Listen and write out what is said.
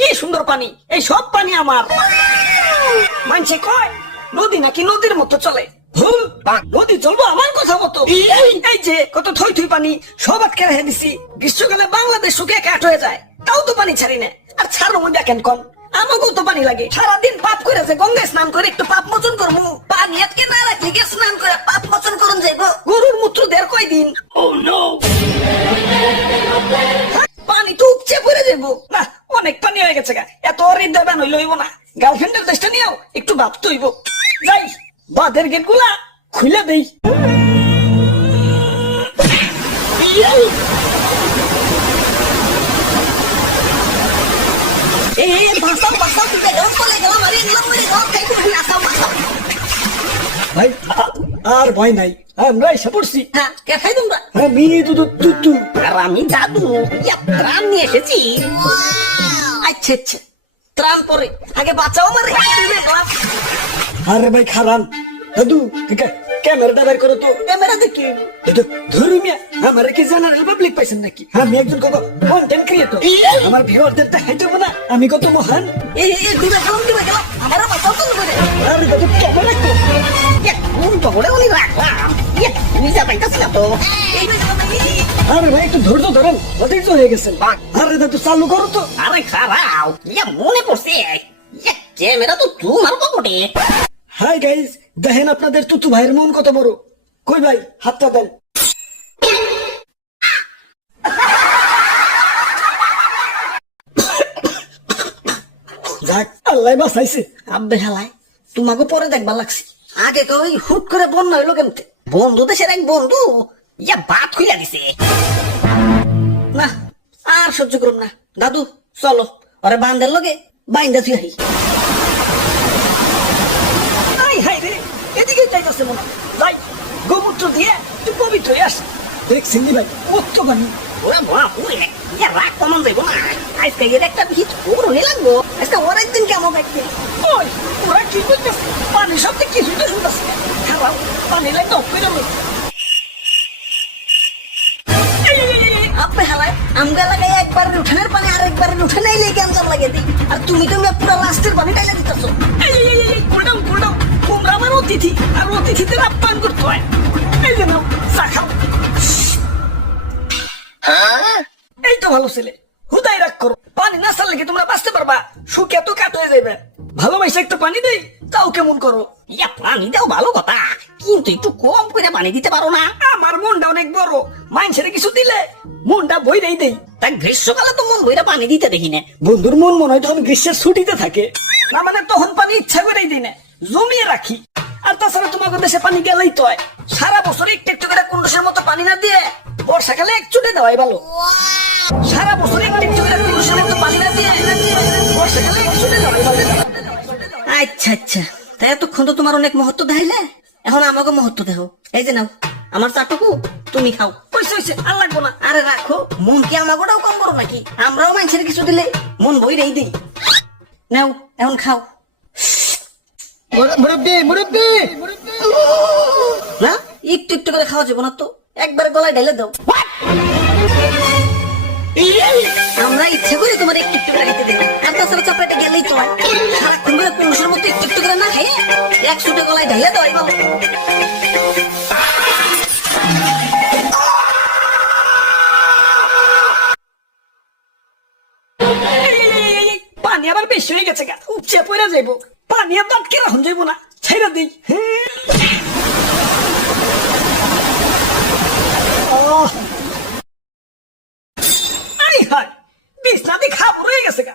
কি সুন্দর পানি, এই সব পানি আমার। মানছে কয় নদী নাকি নদীর মতো চলে, ভুল। নদী চলবো আমার কথা মতো। এই যে কত থই থই পানি সব আটকে রেখে দিছি, গ্রীষ্মকালে বাংলাদেশ শুকিয়ে কাঠ হয়ে যায়, তাও তো পানি ছাড়ি না। আর ছাড়ো দেখেন কোন আমাকেও তো পানি লাগে। সারাদিন পাপ করেছে, গঙ্গায় স্নান করে একটু পাপ মোচন করবো, পানি আটকে না রাখলে গিয়ে স্নান করে পাপ মোচন করুন যাইব। গরুর মূত্র দেড় কয়দিন। পানি তো উপচে পড়ে যাবো না, অনেক পানি হয়ে গেছে গা, এত হৃদয় বান হইল হইব না। গার্লফ্রেন্ডের দেশটা নিয়েও একটু ভাবতে হইব। যাই বাঁধের গেট গুলা খুলে দেই। ভাই আর ভয় নাই, আমরা এসে পড়ছি। হ্যাঁ, কে খাই তোমরা? আমি দুদু আর আমি দাদু, ত্রাণ নিয়ে এসেছি। আচ্ছা আচ্ছা, ত্রাণ পরে আগে বাঁচাও আমারে। আরে ভাই খারান দাদু, ক্যামেরাটা বের করো তো। ক্যামেরা দেখি ধর্মিয়া আমার কি জেনারেল পাবলিক পাইছেন নাকি? আমি একজন কন্টেন্ট ক্রিয়েটর, আমার ভিউয়ারদের দেখাইতে হবে না আমি কত মহান। এই দিবে গেলাম আমারও বাঁচাও তো করে। আরে দাদু ক্যামেরা কো কোন পকড়ে উনি রাখলাম, তুমি যা পাইতাছ না তো। আরে ভাই একটু ধৈর্য ধরেন, অধৈর্য হয়ে গেছেন। আরে দাদু চালু করো তো। আরে খারাও, মনে পড়ছে ক্যামেরা তো তোমার পকেটে। হাই গাইস, দেখেন আপনাদের তুতু ভাইয়ের মন কত বড়। কই ভাই হাতটা দেন। যাক আল্লাহ বাঁচাইছে। আব্বে হালাই, তোমাকে পরে দেখবার লাগছে। আগে কই হুট করে বন্যা হইলো কেমতে? বন্ধু দেশের এক বন্ধু বাত খুইলা দিছে। না আর সহ্য করুন না, দাদু চলো ওরে বান্ধের লগে বাইন্দা তুই আহি। হাই রে, এদিকে যাইতেছে মনে হয়। যাই গোমূত্র দিয়ে তুই পবিত্র হয়ে আস। দেখছেন ভাই কত পানি। ওরা বাপুরে রাগ কমান যাইব না। আজকে এর একটা ভিত পুরোনি লাগবো। আজকে ওর একদিন কেমন একদিন। ওই ওরা কি করতেছে? পানি শব্দে কিছুই তো শুনতেছে। খারাপ পানি লাগে অফ করে দেবে। আপনি হালাই আমগা লাগাই একবার উঠানের পানি আর একবার উঠে নাই লেগে আমজাম লাগে দিই। আর তুমি পুরো লাস্টের পানি টাইলা দিতেছো। কুলডাউন তোমরা আমার অতিথি, আর অতিথিদের আপ্যায়ন করতে হয়। এই যে নাও চা খাও। এই তো ভালো ছেলে, হুদাই রাগ করো। পানি না ছাড়লে কি তোমরা বাঁচতে পারবা? শুকিয়ে তো কাট হয়ে যাবে। ভালোবাসা একটু পানি দেই, তাও কেমন করো? পানি দাও ভালো কথা, কিন্তু একটু কম করে পানি দিতে পারো না? আমার মনটা অনেক বড়, মানুষের কিছু দিলে মনটা বইরেই দেই। তা গ্রীষ্মকালে তো মন বইরা পানি দিতে দেখি না। বন্ধুর মন মনে হয় তখন গ্রীষ্মের ছুটিতে থাকে না, মানে তখন পানি ইচ্ছা করেই দিই না, জমিয়ে রাখি। আর তাছাড়া তোমাকে দেশে পানি গেলেই তো হয়। সারা বছর একটু একটু করে কুন্ডুসের মতো পানি না দিয়ে বর্ষাকালে এক চুটে দেওয়াই ভালো। সারা বছর একটু একটু করে কুন্ডুসের মতো পানি না দিয়ে বর্ষাকালে এক চুটে দেওয়াই ভালো। আচ্ছা আচ্ছা, তাই এতক্ষণ তো তোমার অনেক মহত্ব দেখাইলে, এখন আমাকে মহত্ব দেখো। এই যে নাও আমার চাটুকু, তুমি খাও। হইছে আর লাগবো না। আরে রাখো, মন কি আমাকেও কম করো নাকি? আমরাও মানুষের কিছু দিলে মন বইরেই দিই। নাও এখন খাও। না একটু একটু করে খাওয়া যাবো না তো, একবার গলায় ঢেলে দাও। আমরা ইচ্ছে করে তোমার একটু একটু করে খাইতে দেবো। আর তাছাড়া চাপাইতে গেলেই তো হয়। সারাক্ষণ করে পুরুষের মতো একটু একটু করে না খাইয়ে এক সুটে গলায় ঢেলে দেওয়াই ভালো। পানি আবার বেশি হয়ে গেছে গা, উপচে পড়ে যাইবো। পানি আর দাঁতকে রাখুন যাইবো না, ছেড়ে দিই। বিছনাতে খাবো রয়ে গেছে গা।